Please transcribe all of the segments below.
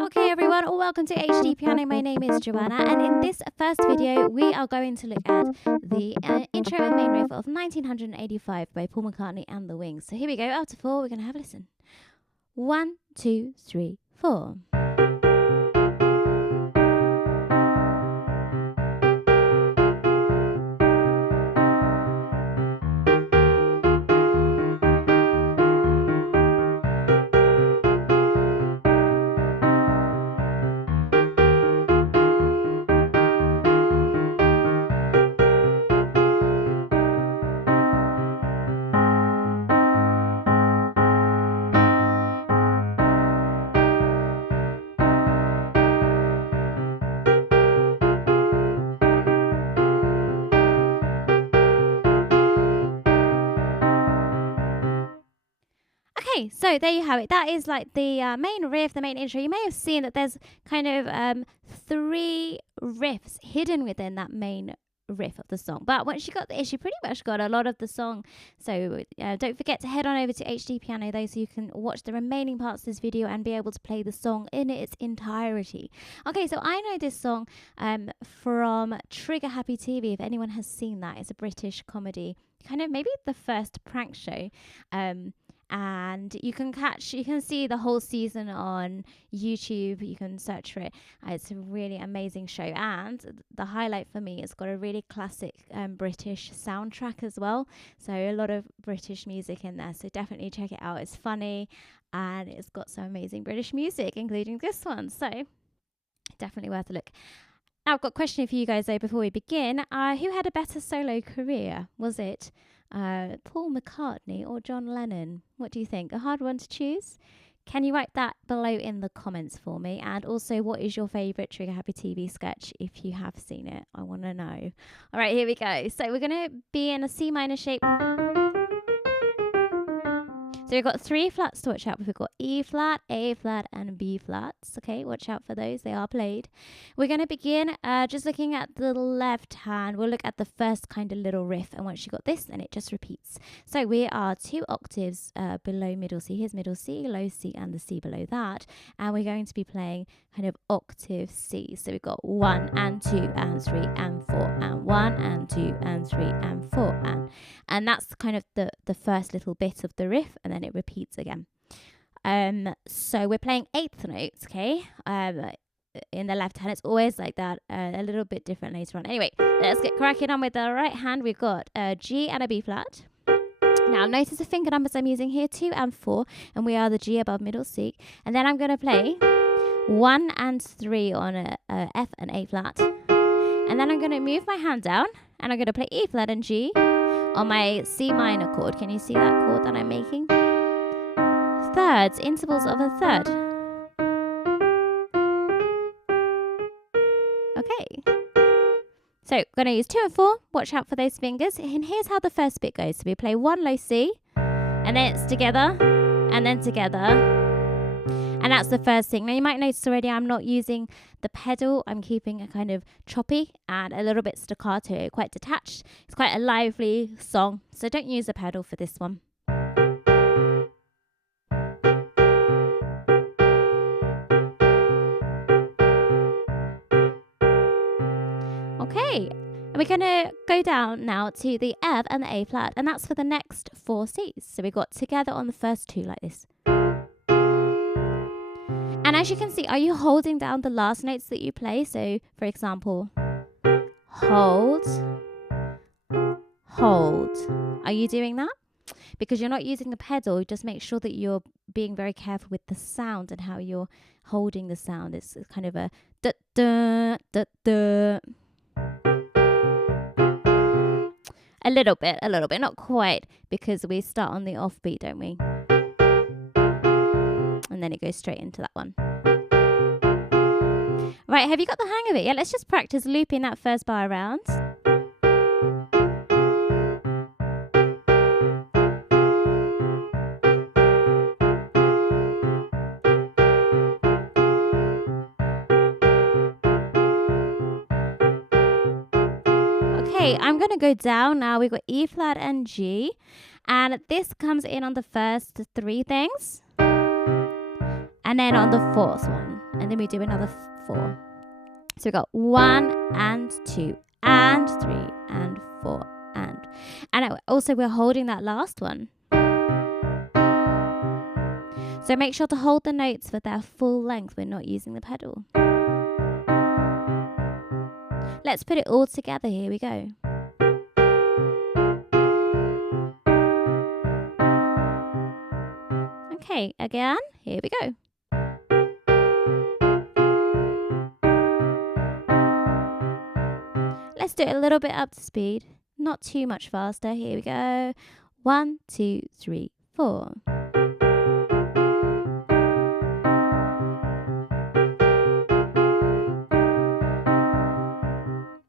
Okay everyone, welcome to HDpiano. My name is Joanna, and in this first video we are going to look at the intro and main riff of 1985 by Paul McCartney and the Wings. So here we go, out of 4, we're going to have a listen. 1, 2, 3, 4. Okay, so there you have it. That is like the main riff, the main intro. You may have seen that there's kind of 3 riffs hidden within that main riff of the song. But once you got this, you pretty much got a lot of the song. So don't forget to head on over to HDpiano though, so you can watch the remaining parts of this video and be able to play the song in its entirety. Okay, so I know this song from Trigger Happy TV. If anyone has seen that, it's a British comedy, kind of maybe the first prank show. And you can see the whole season on YouTube. You can search for it. It's a really amazing show. And the highlight for me, it's got a really classic British soundtrack as well. So a lot of British music in there. So definitely check it out. It's funny and it's got some amazing British music, including this one. So definitely worth a look. Now I've got a question for you guys though before we begin. Who had a better solo career? Was it Paul McCartney or John Lennon? What do you think? A hard one to choose? Can you write that below in the comments for me? And also, what is your favourite Trigger Happy TV sketch if you have seen it? I want to know. All right, here we go. So we're going to be in a C minor shape. So we've got 3 flats to watch out for. We've got E flat, A flat, and B flats. Okay, watch out for those. They are played. We're going to begin just looking at the left hand. We'll look at the first kind of little riff. And once you got this, then it just repeats. So we are 2 octaves below middle C. Here's middle C, low C, and the C below that. And we're going to be playing kind of octave C. So we've got 1 and 2 and 3 and 4 and 1 and 2 and 3 and 4 and that's kind of the first little bit of the riff, and then it repeats again. So we're playing 8th notes, okay? In the left hand, it's always like that, a little bit different later on. Anyway, let's get cracking on with the right hand. We've got a G and a B flat. Now notice the finger numbers I'm using here, 2 and 4, and we are the G above middle C. And then I'm going to play 1 and 3 on a F and A flat. And then I'm going to move my hand down, and I'm going to play E flat and G on my C minor chord. Can you see that chord that I'm making? Thirds, intervals of a third. Okay. So I'm going to use 2 and 4. Watch out for those fingers. And here's how the first bit goes. So we play 1 low C, and then it's together, and then together. And that's the first thing. Now you might notice already I'm not using the pedal. I'm keeping a kind of choppy and a little bit staccato, quite detached. It's quite a lively song, so don't use a pedal for this one. Okay, and we're going to go down now to the F and the A flat, and that's for the next 4 C's. So we've got together on the first 2 like this. And as you can see, are you holding down the last notes that you play? So, for example, hold, hold. Are you doing that? Because you're not using the pedal, just make sure that you're being very careful with the sound and how you're holding the sound. It's kind of a da-da, da-da. A little bit, not quite, because we start on the offbeat, don't we? And then it goes straight into that one. Right, have you got the hang of it? Yeah, let's just practice looping that first bar around. Okay, I'm going to go down now. We've got E flat and G. And this comes in on the first 3 things. And then on the 4th one. and then we do another 4. So we've got 1 and 2 and 3 and 4 and also we're holding that last one. So make sure to hold the notes for their full length. We're not using the pedal. Let's put it all together. Here we go. Okay, again, here we go. Let's do it a little bit up to speed, not too much faster. Here we go. 1, 2, 3, 4.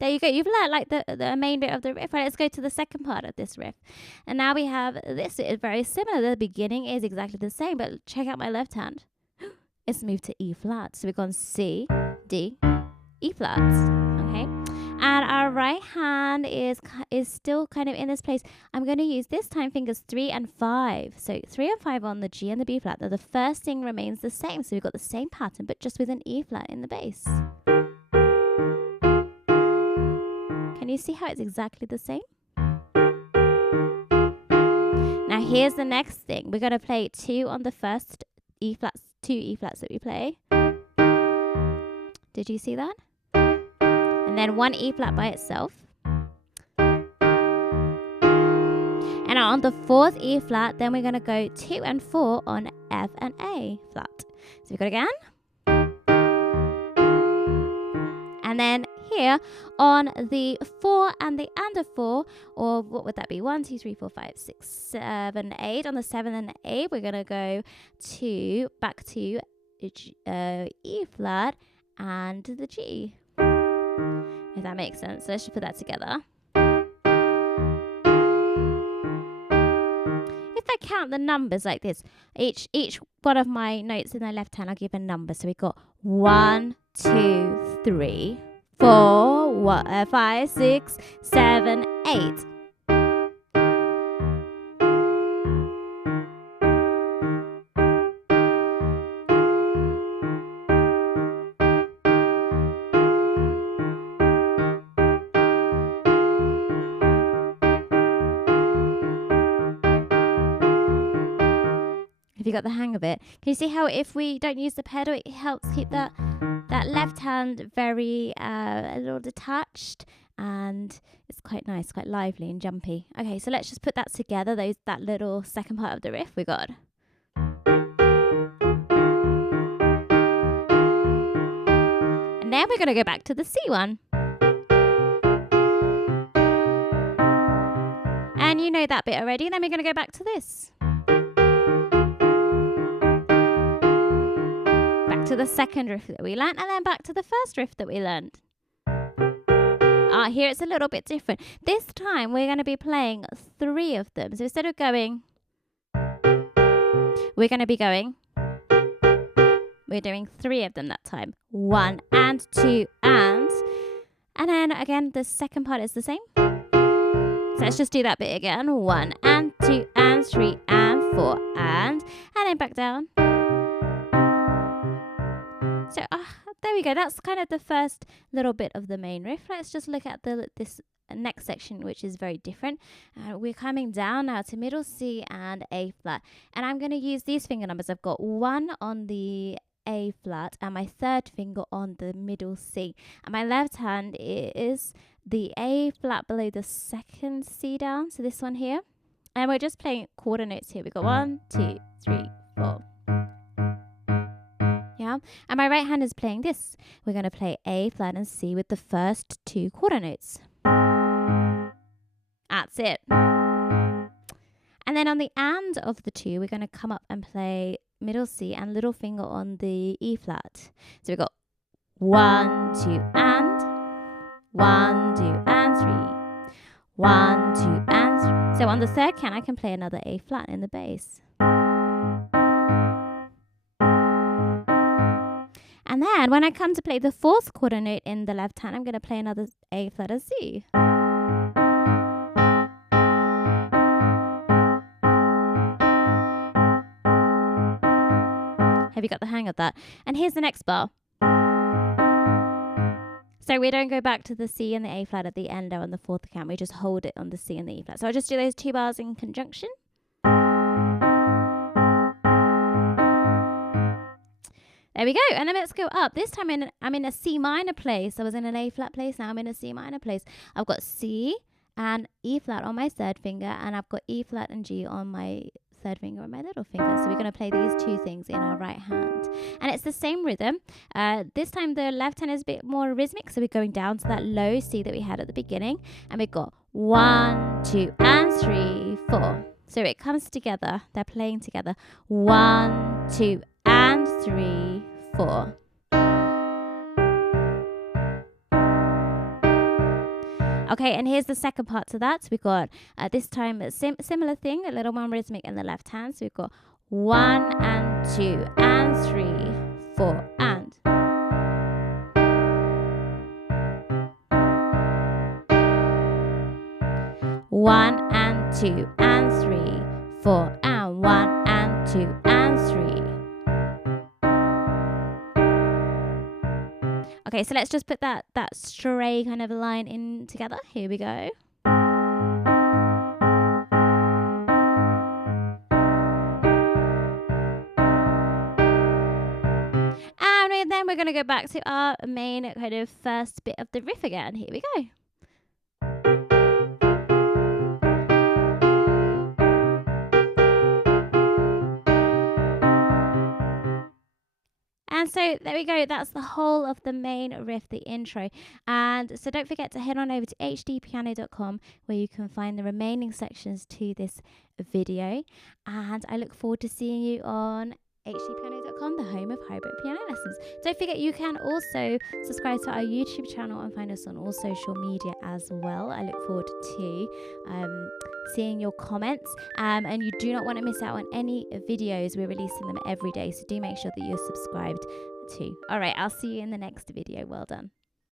There you go. You've learned like the main bit of the riff. Right, let's go to the second part of this riff. And now we have this. It's very similar. The beginning is exactly the same, but check out my left hand. It's moved to E flat. So we've gone C, D, E flats. Okay. And our right hand is still kind of in this place. I'm going to use this time fingers 3 and 5. So 3 and 5 on the G and the B flat. Now the first thing remains the same. So we've got the same pattern, but just with an E flat in the bass. Can you see how it's exactly the same? Now here's the next thing. We're going to play 2 on the first E flats, 2 E flats that we play. Did you see that? And then 1 E flat by itself. And on the 4th E flat, then we're going to go 2 and 4 on F and A flat. So we got again. And then here on the 4 and the under 4, or what would that be? 1, 2, 3, 4, 5, 6, 7, 8. On the 7 and the 8, we're going to go back to E flat and the G. If that makes sense. So let's just put that together. If I count the numbers like this, each one of my notes in the left hand, I'll give a number. So we've got 1, 2, 3, 4, 5, 6, 7, 8. Have you got the hang of it? Can you see how if we don't use the pedal, it helps keep that left hand very a little detached, and it's quite nice, quite lively and jumpy. Okay, so let's just put that together, that little second part of the riff we got. And then we're going to go back to the C one. And you know that bit already. Then we're going to go back to this. To the second riff that we learned, and then back to the first riff that we learned. Here it's a little bit different. This time we're going to be playing 3 of them. So instead of going, we're going to be going. We're doing 3 of them that time. 1 and 2 and then again the second part is the same. So let's just do that bit again. 1 and 2 and 3 and 4 and then back down. So there we go. That's kind of the first little bit of the main riff. Let's just look at this next section, which is very different. We're coming down now to middle C and A flat. And I'm going to use these finger numbers. I've got 1 on the A flat and my 3rd finger on the middle C. And my left hand is the A flat below the 2nd C down. So this one here. And we're just playing quarter notes here. We've got 1, 2, 3, 4. Yeah, and my right hand is playing this. We're going to play A flat and C with the first 2 quarter notes. That's it. And then on the and of the 2, we're going to come up and play middle C and little finger on the E flat. So we've got 1, 2 and 1, 2 and 3. 1, 2 and 3. So on the 3rd count, I can play another A flat in the bass. And then when I come to play the 4th quarter note in the left hand, I'm going to play another A flat and C. Have you got the hang of that? And here's the next bar. So we don't go back to the C and the A flat at the end or on the fourth account. We just hold it on the C and the E flat. So I'll just do those 2 bars in conjunction. There we go. And then let's go up. This time I'm in a C minor place. I was in an A flat place. Now I'm in a C minor place. I've got C and E flat on my third finger, and I've got E flat and G on my third finger and my little finger. So we're going to play these 2 things in our right hand. And it's the same rhythm. This time the left hand is a bit more rhythmic. So we're going down to that low C that we had at the beginning. And we've got 1, 2, and 3, 4. So it comes together. They're playing together. 1, 2, and 3, 4. Okay, and here's the second part to that. So we've got this time a similar thing, a little more rhythmic in the left hand. So we've got 1 and 2 and 3, 4 and. One and 2 and 3, 4 and 1 and 2 and 3. Okay, so let's just put that stray kind of line in together. Here we go. And then we're going to go back to our main kind of first bit of the riff again. Here we go. And so there we go. That's the whole of the main riff, the intro. And so don't forget to head on over to HDpiano.com where you can find the remaining sections to this video. And I look forward to seeing you on HDpiano.com, the home of hybrid piano lessons. Don't forget you can also subscribe to our YouTube channel and find us on all social media as well. I look forward to seeing your comments, and you do not want to miss out on any videos. We're releasing them every day, so do make sure that you're subscribed too. All right, I'll see you in the next video. Well done.